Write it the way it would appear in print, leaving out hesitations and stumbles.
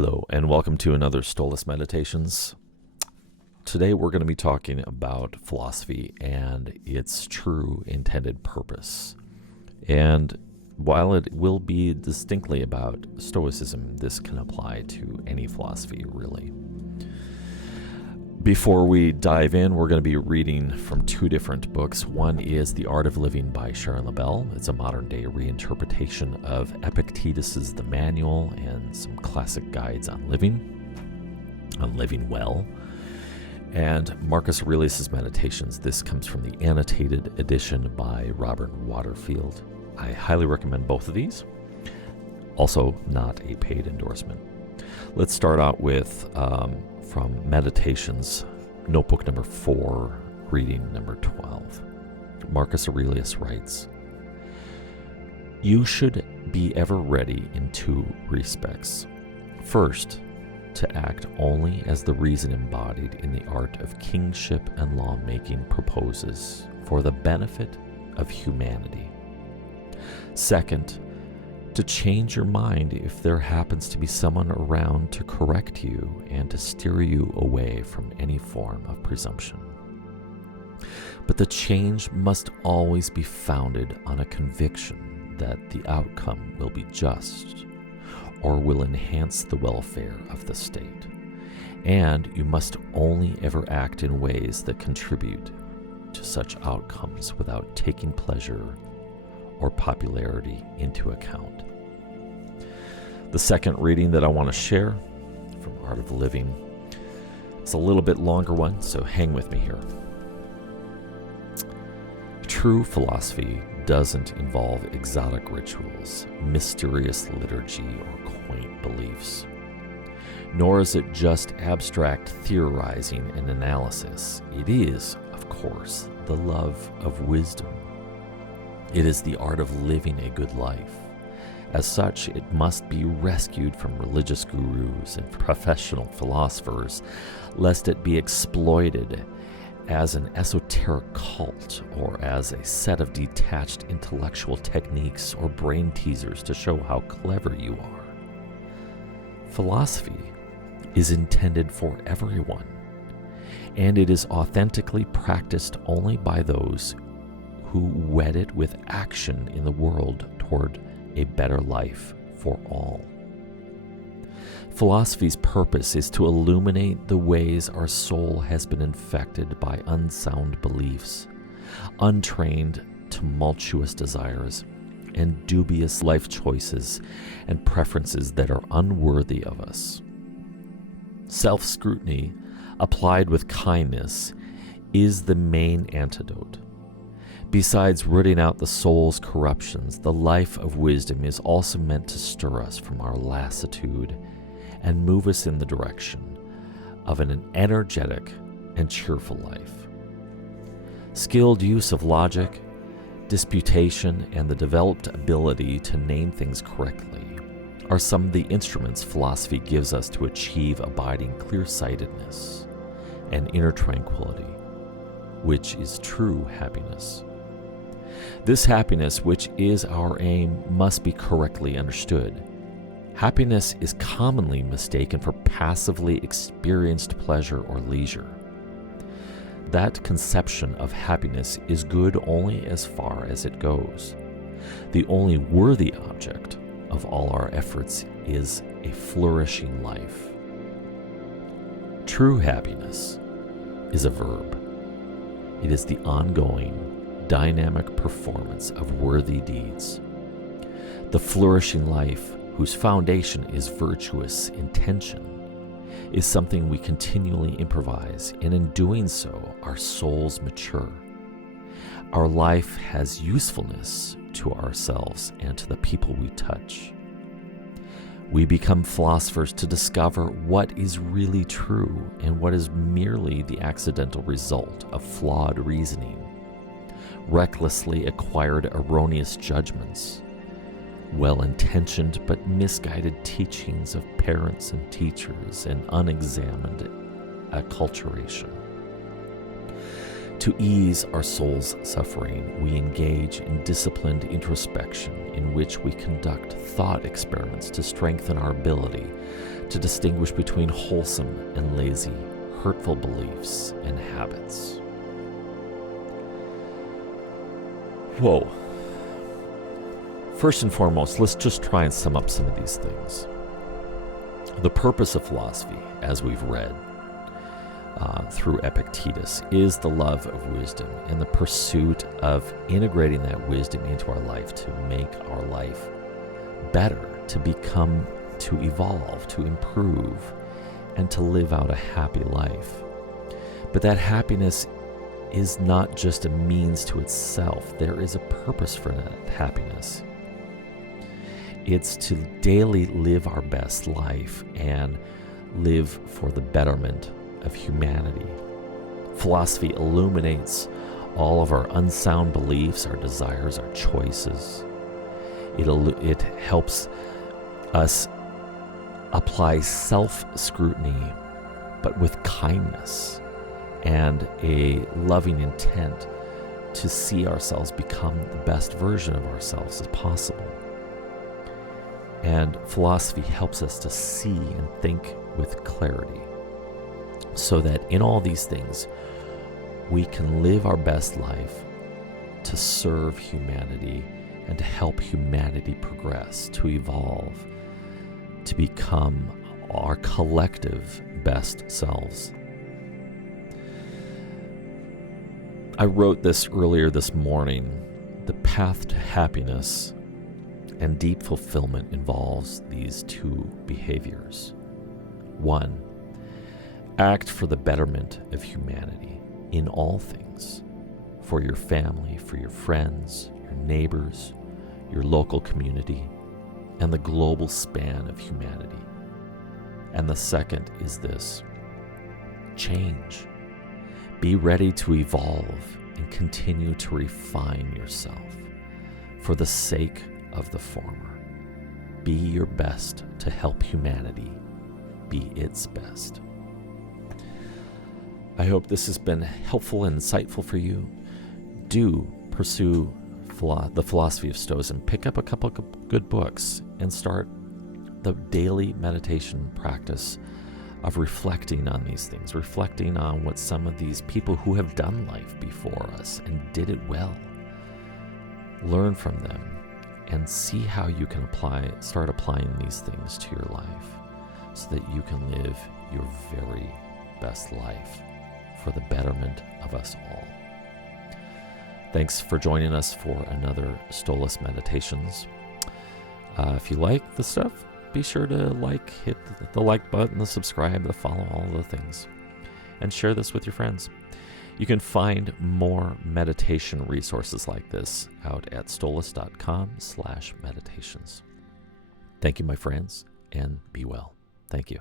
Hello, and welcome to another STOLACE Meditations. Today we're going to be talking about philosophy and its true intended purpose. And while it will be distinctly about Stoicism, this can apply to any philosophy, really. Before we dive in, we're going to be reading from two different books. One is The Art of Living by Sharon Labelle. It's a modern-day reinterpretation of Epictetus' The Manual and some classic guides on living well. And Marcus Aurelius' Meditations. This comes from the annotated edition by Robert Waterfield. I highly recommend both of these. Also, not a paid endorsement. Let's start out with from Meditations, notebook number 4, reading number 12. Marcus Aurelius writes, "You should be ever ready in two respects. First, to act only as the reason embodied in the art of kingship and lawmaking proposes for the benefit of humanity. Second, to change your mind if there happens to be someone around to correct you and to steer you away from any form of presumption. But the change must always be founded on a conviction that the outcome will be just or will enhance the welfare of the state, and you must only ever act in ways that contribute to such outcomes without taking pleasure or popularity into account." The second reading that I want to share from Art of Living, it's a little bit longer one, so hang with me here. True philosophy doesn't involve exotic rituals, mysterious liturgy, or quaint beliefs. Nor is it just abstract theorizing and analysis. It is, of course, the love of wisdom. It is the art of living a good life. As such, it must be rescued from religious gurus and professional philosophers, lest it be exploited as an esoteric cult or as a set of detached intellectual techniques or brain teasers to show how clever you are. Philosophy is intended for everyone, and it is authentically practiced only by those who wed it with action in the world toward a better life for all. Philosophy's purpose is to illuminate the ways our soul has been infected by unsound beliefs, untrained, tumultuous desires, and dubious life choices and preferences that are unworthy of us. Self-scrutiny, applied with kindness, is the main antidote. Besides rooting out the soul's corruptions, the life of wisdom is also meant to stir us from our lassitude and move us in the direction of an energetic and cheerful life. Skilled use of logic, disputation, and the developed ability to name things correctly are some of the instruments philosophy gives us to achieve abiding clear-sightedness and inner tranquility, which is true happiness. This happiness, which is our aim, must be correctly understood. Happiness is commonly mistaken for passively experienced pleasure or leisure. That conception of happiness is good only as far as it goes. The only worthy object of all our efforts is a flourishing life. True happiness is a verb. It is the ongoing, dynamic performance of worthy deeds. The flourishing life, whose foundation is virtuous intention, is something we continually improvise, and in doing so, our souls mature. Our life has usefulness to ourselves and to the people we touch. We become philosophers to discover what is really true and what is merely the accidental result of flawed reasoning, recklessly acquired erroneous judgments, well-intentioned but misguided teachings of parents and teachers, and unexamined acculturation. To ease our soul's suffering, we engage in disciplined introspection in which we conduct thought experiments to strengthen our ability to distinguish between wholesome and lazy, hurtful beliefs and habits. Whoa. First and foremost, let's just try and sum up some of these things. The purpose of philosophy, as we've read through Epictetus, is the love of wisdom and the pursuit of integrating that wisdom into our life to make our life better, to become, to evolve, to improve, and to live out a happy life. But that happiness is not just a means to itself. There is a purpose for that happiness. It's to daily live our best life and live for the betterment of humanity. Philosophy illuminates all of our unsound beliefs, our desires, our choices. It helps us apply self-scrutiny, but with kindness and a loving intent to see ourselves become the best version of ourselves as possible. And philosophy helps us to see and think with clarity, so that in all these things, we can live our best life to serve humanity and to help humanity progress, to evolve, to become our collective best selves. I wrote this earlier this morning. The path to happiness and deep fulfillment involves these two behaviors. 1, act for the betterment of humanity in all things, for your family, for your friends, your neighbors, your local community, and the global span of humanity. And the second is this: change. Be ready to evolve and continue to refine yourself for the sake of the former. Be your best to help humanity be its best. I hope this has been helpful and insightful for you. Do pursue the philosophy of Stoicism. Pick up a couple of good books and start the daily meditation practice of reflecting on these things, reflecting on what some of these people who have done life before us and did it well, learn from them and see how you can start applying these things to your life so that you can live your very best life for the betterment of us all. Thanks for joining us for another STOLACE Meditations. If you like the stuff, be sure to hit the like button, the subscribe, the follow, all the things, and share this with your friends. You can find more meditation resources like this out at stolace.com/meditations. Thank you, my friends, and be well. Thank you.